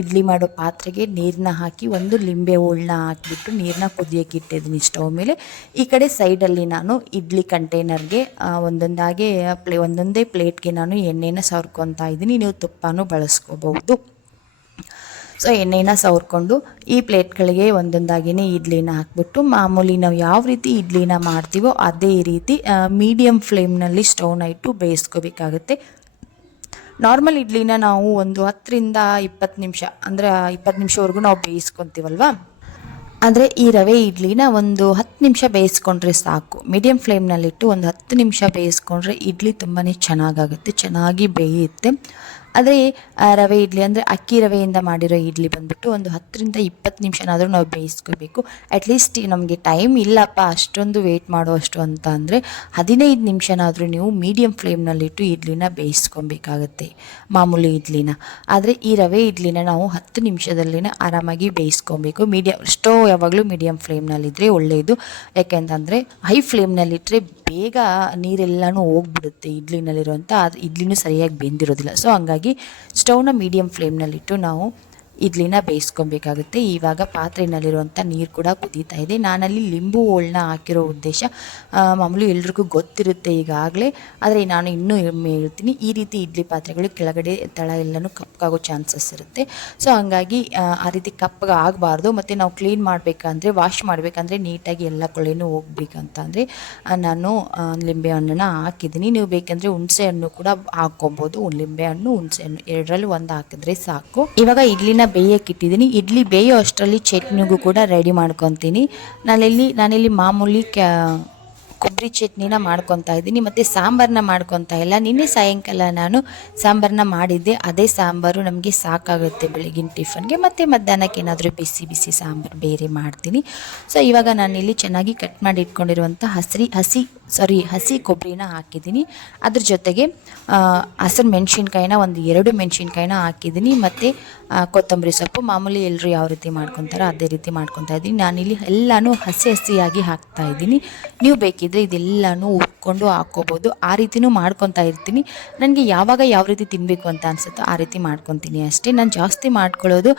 ಇಡ್ಲಿ ಮಾಡೋ ಪಾತ್ರೆಗೆ ನೀರನ್ನ ಹಾಕಿ ಒಂದು ಲಿಂಬೆ ಹೋಳನ್ನ ಹಾಕಿಬಿಟ್ಟು ನೀರನ್ನ ಕುದಿಯೋಕೆ ಇಟ್ಟಿದ್ದೀನಿ ಸ್ಟವ್ ಮೇಲೆ. ಈ ಕಡೆ ಸೈಡಲ್ಲಿ ನಾನು ಇಡ್ಲಿ ಕಂಟೈನರ್ಗೆ ಒಂದೊಂದಾಗೆ ಪ್ಲೇ, ಒಂದೊಂದೇ ಪ್ಲೇಟ್ಗೆ ನಾನು ಎಣ್ಣೆನ ಸವರ್ಕೊತಾ ಇದ್ದೀನಿ. ನೀವು ತುಪ್ಪನೂ ಬಳಸ್ಕೋಬಹುದು. ಸೊ ಎಣ್ಣೆನ ಸವರ್ಕೊಂಡು ಈ ಪ್ಲೇಟ್ಗಳಿಗೆ ಒಂದೊಂದಾಗಿನೇ ಇಡ್ಲಿನ ಹಾಕ್ಬಿಟ್ಟು, ಮಾಮೂಲಿ ನಾವು ಯಾವ ರೀತಿ ಇಡ್ಲಿನ ಮಾಡ್ತೀವೋ ಅದೇ ರೀತಿ ಮೀಡಿಯಮ್ ಫ್ಲೇಮ್ನಲ್ಲಿ ಸ್ಟೌನ್ ಇಟ್ಟು ಬೇಯಿಸ್ಕೋಬೇಕಾಗುತ್ತೆ. ನಾರ್ಮಲ್ ಇಡ್ಲಿನ ನಾವು ಒಂದು ಹತ್ತರಿಂದ ಇಪ್ಪತ್ತು ನಿಮಿಷ, ಅಂದರೆ ಇಪ್ಪತ್ತು ನಿಮಿಷವರೆಗೂ ನಾವು ಬೇಯಿಸ್ಕೊತೀವಲ್ವಾ? ಅಂದರೆ ಈ ರವೆ ಇಡ್ಲಿನ ಒಂದು ಹತ್ತು ನಿಮಿಷ ಬೇಯಿಸ್ಕೊಂಡ್ರೆ ಸಾಕು. ಮೀಡಿಯಮ್ ಫ್ಲೇಮ್ನಲ್ಲಿಟ್ಟು ಒಂದು ಹತ್ತು ನಿಮಿಷ ಬೇಯಿಸ್ಕೊಂಡ್ರೆ ಇಡ್ಲಿ ತುಂಬಾ ಚೆನ್ನಾಗಾಗುತ್ತೆ, ಚೆನ್ನಾಗಿ ಬೇಯುತ್ತೆ. ಆದರೆ ರವೆ ಇಡ್ಲಿ ಅಂದರೆ ಅಕ್ಕಿ ರವೆಯಿಂದ ಮಾಡಿರೋ ಇಡ್ಲಿ ಬಂದುಬಿಟ್ಟು ಒಂದು ಹತ್ತರಿಂದ ಇಪ್ಪತ್ತು ನಿಮಿಷನಾದರೂ ನಾವು ಬೇಯಿಸ್ಕೋಬೇಕು ಅಟ್ಲೀಸ್ಟ್ ನಮಗೆ ಟೈಮ್ ಇಲ್ಲಪ್ಪ, ಅಷ್ಟೊಂದು ವೆಯ್ಟ್ ಮಾಡುವಷ್ಟು ಅಂತ ಅಂದರೆ ಹದಿನೈದು ನಿಮಿಷನಾದರೂ ನೀವು ಮೀಡಿಯಮ್ ಫ್ಲೇಮ್ನಲ್ಲಿಟ್ಟು ಇಡ್ಲಿನ ಬೇಯಿಸ್ಕೊಬೇಕಾಗತ್ತೆ ಮಾಮೂಲಿ ಇಡ್ಲಿನ. ಆದರೆ ಈ ರವೆ ಇಡ್ಲಿನ ನಾವು ಹತ್ತು ನಿಮಿಷದಲ್ಲಿನೇ ಆರಾಮಾಗಿ ಬೇಯಿಸ್ಕೊಬೇಕು ಮೀಡಿಯಮ್ ಸ್ಟೋವ್ ಯಾವಾಗಲೂ ಮೀಡಿಯಮ್ ಫ್ಲೇಮ್ನಲ್ಲಿದ್ದರೆ ಒಳ್ಳೆಯದು ಯಾಕೆಂತಂದರೆ ಹೈ ಫ್ಲೇಮ್ನಲ್ಲಿಟ್ಟರೆ ಬೇಗ ನೀರೆಲ್ಲನೂ ಹೋಗ್ಬಿಡುತ್ತೆ ಇಡ್ಲಿನಲ್ಲಿರುವಂಥ ಇಡ್ಲಿನೂ ಸರಿಯಾಗಿ ಬೆಂದಿರೋದಿಲ್ಲ. ಸೊ ಹಂಗಾಗಿ ಸ್ಟವ್ನ ಮೀಡಿಯಮ್ ಫ್ಲೇಮ್ನಲ್ಲಿಟ್ಟು ನಾವು ಇಡ್ಲಿನ ಬೇಯಿಸ್ಕೊಬೇಕಾಗುತ್ತೆ. ಇವಾಗ ಪಾತ್ರೆಯಲ್ಲಿರುವಂಥ ನೀರು ಕೂಡ ಕುದೀತಾ ಇದೆ. ನಾನಲ್ಲಿ ಲಿಂಬು ಹೋಳನ್ನ ಹಾಕಿರೋ ಉದ್ದೇಶ ಮಾಮೂಲಿ ಎಲ್ರಿಗೂ ಗೊತ್ತಿರುತ್ತೆ ಈಗಾಗಲೇ. ಆದರೆ ನಾನು ಇನ್ನೂ ಹೇಳ್ತೀನಿ ಈ ರೀತಿ ಇಡ್ಲಿ ಪಾತ್ರೆಗಳು ಕೆಳಗಡೆ ತಳ ಎಲ್ಲನೂ ಕಪ್ಪಾಗೋ ಚಾನ್ಸಸ್ ಇರುತ್ತೆ. ಸೊ ಹಂಗಾಗಿ ಆ, ರೀತಿ ಕಪ್ಪಗೆ ಆಗಬಾರ್ದು. ಮತ್ತು ನಾವು ಕ್ಲೀನ್ ಮಾಡಬೇಕಂದ್ರೆ ವಾಶ್ ಮಾಡಬೇಕಂದ್ರೆ ನೀಟಾಗಿ ಎಲ್ಲ ಕೊಳೆನೂ ಹೋಗ್ಬೇಕಂತಂದರೆ ನಾನು ಲಿಂಬೆ ಹಣ್ಣನ್ನು ಹಾಕಿದ್ದೀನಿ. ನೀವು ಬೇಕೆಂದರೆ ಹುಣಸೆ ಹಣ್ಣು ಕೂಡ ಹಾಕ್ಕೊಬೋದು. ಲಿಂಬೆ ಹಣ್ಣು ಹುಣಸೆ ಹಣ್ಣು ಎರಡರಲ್ಲಿ ಒಂದು ಹಾಕಿದ್ರೆ ಸಾಕು. ಇವಾಗ ಇಡ್ಲಿನ ಬೇಯಕ್ಕೆ ಇಟ್ಟಿದ್ದೀನಿ. ಇಡ್ಲಿ ಬೇಯೋ ಅಷ್ಟರಲ್ಲಿ ಚಟ್ನಿಗೂ ಕೂಡ ರೆಡಿ ಮಾಡ್ಕೊತೀನಿ. ನಾನಿಲ್ಲಿ ನಾನಿಲ್ಲಿ ಮಾಮೂಲಿ ಕ್ಯಾ, ಕೊಬ್ಬರಿ ಚಟ್ನಿನ ಮಾಡ್ಕೊತಾ ಇದ್ದೀನಿ. ಮತ್ತು ಸಾಂಬಾರನ್ನ ಮಾಡ್ಕೊತಾ ಇಲ್ಲ. ನಿನ್ನೆ ಸಾಯಂಕಾಲ ನಾನು ಸಾಂಬಾರನ್ನ ಮಾಡಿದ್ದೆ. ಅದೇ ಸಾಂಬಾರು ನಮಗೆ ಸಾಕಾಗುತ್ತೆ ಬೆಳಗಿನ ಟಿಫನ್ಗೆ. ಮತ್ತು ಮಧ್ಯಾಹ್ನಕ್ಕೆ ಏನಾದರೂ ಬಿಸಿ ಬಿಸಿ ಸಾಂಬಾರು ಬೇರೆ ಮಾಡ್ತೀನಿ. ಸೊ ಇವಾಗ ನಾನಿಲ್ಲಿ ಚೆನ್ನಾಗಿ ಕಟ್ ಮಾಡಿ ಇಟ್ಕೊಂಡಿರುವಂಥ ಹಸಿರಿ, ಹಸಿ ಸಾರಿ, ಹಸಿ ಕೊಬ್ಬರಿನ ಹಾಕಿದ್ದೀನಿ. ಅದ್ರ ಜೊತೆಗೆ ಹಸಿರು ಮೆಣಸಿನ್ಕಾಯಿನ ಒಂದು ಎರಡು ಮೆಣಸಿನ್ಕಾಯಿನ ಹಾಕಿದ್ದೀನಿ. ಮತ್ತು ಕೊತ್ತಂಬರಿ ಸೊಪ್ಪು. ಮಾಮೂಲಿ ಎಲ್ಲರೂ ಯಾವ ರೀತಿ ಮಾಡ್ಕೊತಾರೋ ಅದೇ ರೀತಿ ಮಾಡ್ಕೊತಾ ಇದ್ದೀನಿ ನಾನಿಲ್ಲಿ ಎಲ್ಲನೂ ಹಸಿ ಹಸಿಯಾಗಿ ಹಾಕ್ತಾ ಇದ್ದೀನಿ ನೀವು ಬೇಕಿದ್ದರೆ ಇದೆಲ್ಲನೂ ಉರ್ಕೊಂಡು ಹಾಕ್ಕೋಬೋದು ಆ ರೀತಿನೂ ಮಾಡ್ಕೊತಾ ಇರ್ತೀನಿ. ನನಗೆ ಯಾವಾಗ ಯಾವ ರೀತಿ ತಿನ್ನಬೇಕು ಅಂತ ಅನಿಸುತ್ತೋ ಆ ರೀತಿ ಮಾಡ್ಕೊತೀನಿ ಅಷ್ಟೇ. ನಾನು ಜಾಸ್ತಿ ಮಾಡ್ಕೊಳ್ಳೋದು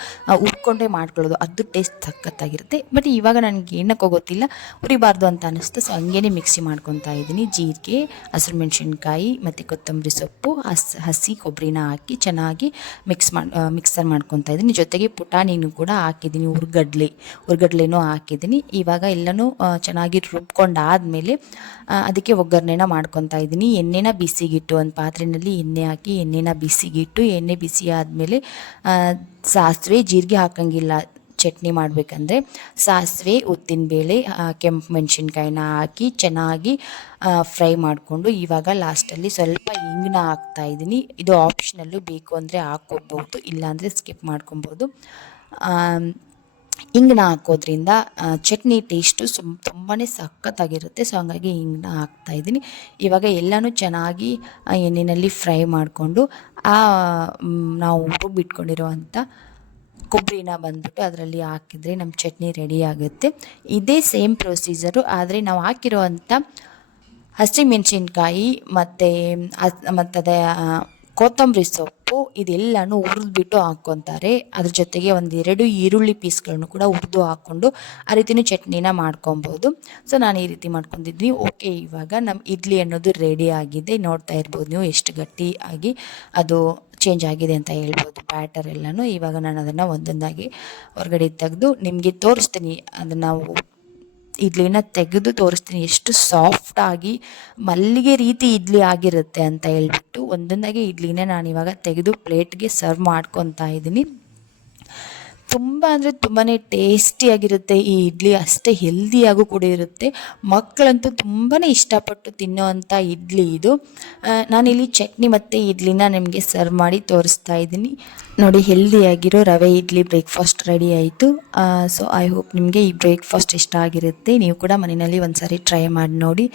ಉರ್ಕೊಂಡೇ ಮಾಡ್ಕೊಳ್ಳೋದು. ಅದು ಟೇಸ್ಟ್ ಸಖತ್ತಾಗಿರುತ್ತೆ. ಬಟ್ ಇವಾಗ ನನಗೆ ಏನಕ್ಕೋ ಗೊತ್ತಿಲ್ಲ. ಉರಿಬಾರ್ದು ಅಂತ ಅನಿಸ್ತು ಸೊ ಹಂಗೇನೆ ಮಿಕ್ಸಿ ಮಾಡ್ಕೊತಾ ಇದ್ದೀನಿ. ಜೀರಿಗೆ, ಹಸಿರು ಮೆಣಸಿನ್ಕಾಯಿ ಮತ್ತು ಕೊತ್ತಂಬರಿ ಸೊಪ್ಪು, ಹಸ್, ಹಸಿ ಕೊಬ್ಬರಿನ ಹಾಕಿ ಚೆನ್ನಾಗಿ ಮಿಕ್ಸ್ ಮಾಡಿ ಮಿಕ್ಸರ್ ಮಾಡ್ಕೊತಾ ಇದ್ದೀನಿ. ಜೊತೆಗೆ ಪುಟಾಣಿನೂ ಕೂಡ ಹಾಕಿದ್ದೀನಿ. ಹುರ್ಗಡ್ಲೆ ಹುರ್ಗಡ್ಲೆನೂ ಹಾಕಿದ್ದೀನಿ. ಇವಾಗ ಎಲ್ಲನೂ ಚೆನ್ನಾಗಿ ರುಬ್ಕೊಂಡಾದಮೇಲೆ ಅದಕ್ಕೆ ಒಗ್ಗರಣೆನ ಮಾಡ್ಕೊತಾ ಇದ್ದೀನಿ. ಎಣ್ಣೆನ ಬಿಸಿಗಿಟ್ಟು ಒಂದು ಪಾತ್ರೆಯಲ್ಲಿ ಎಣ್ಣೆ ಹಾಕಿ ಎಣ್ಣೆನ ಬಿಸಿಗಿಟ್ಟು, ಎಣ್ಣೆ ಬಿಸಿ ಆದಮೇಲೆ ಸಾಸಿವೆ ಜೀರಿಗೆ ಹಾಕೋಂಗಿಲ್ಲ ಚಟ್ನಿ ಮಾಡಬೇಕಂದ್ರೆ. ಸಾಸಿವೆ ಉದ್ದಿನಬೇಳೆ ಕೆಂಪು ಮೆಣಸಿನ್ಕಾಯಿನ ಹಾಕಿ ಚೆನ್ನಾಗಿ ಫ್ರೈ ಮಾಡಿಕೊಂಡು ಇವಾಗ ಲಾಸ್ಟಲ್ಲಿ ಸ್ವಲ್ಪ ಹಿಂಗನ್ನ ಹಾಕ್ತಾ ಇದ್ದೀನಿ. ಇದು ಆಪ್ಷನಲ್ಲು ಬೇಕು ಅಂದರೆ ಹಾಕ್ಕೋಬೋದು ಇಲ್ಲಾಂದರೆ ಸ್ಕಿಪ್ ಮಾಡ್ಕೊಬೋದು ಹಿಂಗನ್ನ ಹಾಕೋದ್ರಿಂದ ಚಟ್ನಿ ಟೇಸ್ಟು ಸುಮ್ ತುಂಬಾ ಸಖತ್ತಾಗಿರುತ್ತೆ. ಸೊ ಹಂಗಾಗಿ ಇಂಗ್ನ ಹಾಕ್ತಾ ಇದ್ದೀನಿ. ಇವಾಗ ಎಲ್ಲನೂ ಚೆನ್ನಾಗಿ ಎಣ್ಣೆಯಲ್ಲಿ ಫ್ರೈ ಮಾಡಿಕೊಂಡು, ಆ ನಾವು ರುಬ್ಬಿಟ್ಕೊಂಡಿರುವಂಥ ಕೊಬ್ಬರಿನ ಬಂದ್ಬಿಟ್ಟು ಅದರಲ್ಲಿ ಹಾಕಿದರೆ ನಮ್ಮ ಚಟ್ನಿ ರೆಡಿ ಆಗುತ್ತೆ. ಇದೇ ಸೇಮ್ ಪ್ರೊಸೀಜರು ಆದರೆ ನಾವು ಹಾಕಿರುವಂಥ ಹಸಿಮೆಣಸಿನ್ಕಾಯಿ ಮತ್ತು ಮತ್ತದೇ ಕೊತ್ತಂಬರಿ ಸೊಪ್ಪು. ಇದೆಲ್ಲನೂ ಹುರಿದ್ಬಿಟ್ಟು ಹಾಕ್ಕೊತಾರೆ. ಅದ್ರ ಜೊತೆಗೆ ಒಂದೆರಡು ಈರುಳ್ಳಿ ಪೀಸ್ಗಳನ್ನು ಕೂಡ ಹುರಿದು ಹಾಕ್ಕೊಂಡು ಆ ರೀತಿನೂ ಚಟ್ನಿನ ಮಾಡ್ಕೊಬೋದು. ಸೊ, ನಾನು ಈ ರೀತಿ ಮಾಡ್ಕೊಂಡಿದ್ವಿ. ಓಕೆ, ಇವಾಗ ನಮ್ಮ ಇಡ್ಲಿ ಅನ್ನೋದು ರೆಡಿ ಆಗಿದೆ. ನೋಡ್ತಾ ಇರ್ಬೋದು ನೀವು ಎಷ್ಟು ಗಟ್ಟಿಯಾಗಿ ಅದು ಚೇಂಜ್ ಆಗಿದೆ ಅಂತ ಹೇಳ್ಬೋದು ಬ್ಯಾಟರ್ ಎಲ್ಲನೂ. ಇವಾಗ ನಾನು ಅದನ್ನು ಒಂದೊಂದಾಗಿ ಹೊರಗಡೆ ತೆಗೆದು ನಿಮಗೆ ತೋರಿಸ್ತೀನಿ. ಅದನ್ನು ಇಡ್ಲಿನ ತೆಗೆದು ತೋರಿಸ್ತೀನಿ. ಎಷ್ಟು ಸಾಫ್ಟ್ ಆಗಿ ಮಲ್ಲಿಗೆ ರೀತಿ ಇಡ್ಲಿ ಆಗಿರುತ್ತೆ ಅಂತ ಹೇಳ್ಬಿಟ್ಟು ಒಂದೊಂದಾಗಿ ಇಡ್ಲಿನೇ ನಾನು ಇವಾಗ ತೆಗೆದು ಪ್ಲೇಟ್ಗೆ ಸರ್ವ್ ಮಾಡ್ಕೊತಾ ಇದ್ದೀನಿ. ತುಂಬ ಅಂದರೆ ತುಂಬಾ ಟೇಸ್ಟಿಯಾಗಿರುತ್ತೆ ಈ ಇಡ್ಲಿ, ಅಷ್ಟೇ ಹೆಲ್ದಿಯಾಗೂ ಕೂಡ ಇರುತ್ತೆ. ಮಕ್ಕಳಂತೂ ತುಂಬಾ ಇಷ್ಟಪಟ್ಟು ತಿನ್ನುವಂಥ ಇಡ್ಲಿ ಇದು. ನಾನಿಲ್ಲಿ ಚಟ್ನಿ ಮತ್ತು ಇಡ್ಲಿನ ನಿಮಗೆ ಸರ್ವ್ ಮಾಡಿ ತೋರಿಸ್ತಾ ಇದ್ದೀನಿ. ನೋಡಿ, ಹೆಲ್ದಿಯಾಗಿರೋ ರವೆ ಇಡ್ಲಿ ಬ್ರೇಕ್ಫಾಸ್ಟ್ ರೆಡಿ ಆಯಿತು. ಸೊ ಐ ಹೋಪ್ ನಿಮಗೆ ಈ ಬ್ರೇಕ್ಫಾಸ್ಟ್ ಇಷ್ಟ ಆಗಿರುತ್ತೆ. ನೀವು ಕೂಡ ಮನೆಯಲ್ಲಿ ಒಂದು ಸಾರಿ ಟ್ರೈ ಮಾಡಿ ನೋಡಿ.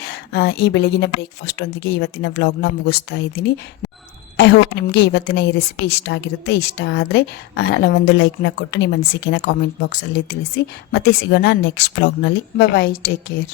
ಈ ಬೆಳಗಿನ ಬ್ರೇಕ್ಫಾಸ್ಟೊಂದಿಗೆ ಇವತ್ತಿನ ವ್ಲಾಗ್ನ ಮುಗಿಸ್ತಾ ಇದ್ದೀನಿ. ಐ ಹೋಪ್ ನಿಮಗೆ ಇವತ್ತಿನ ಈ ರೆಸಿಪಿ ಇಷ್ಟ ಆಗಿರುತ್ತೆ. ಇಷ್ಟ ಆದರೆ ಒಂದು ಲೈಕ್ನ ಕೊಟ್ಟು ನಿಮ್ಮ ಅನಿಸಿಕೆನ ಕಾಮೆಂಟ್ ಬಾಕ್ಸಲ್ಲಿ ತಿಳಿಸಿ. ಮತ್ತೆ ಸಿಗೋಣ ನೆಕ್ಸ್ಟ್ ಬ್ಲಾಗ್ನಲ್ಲಿ ಬೈ ಬೈ ಟೇಕ್ ಕೇರ್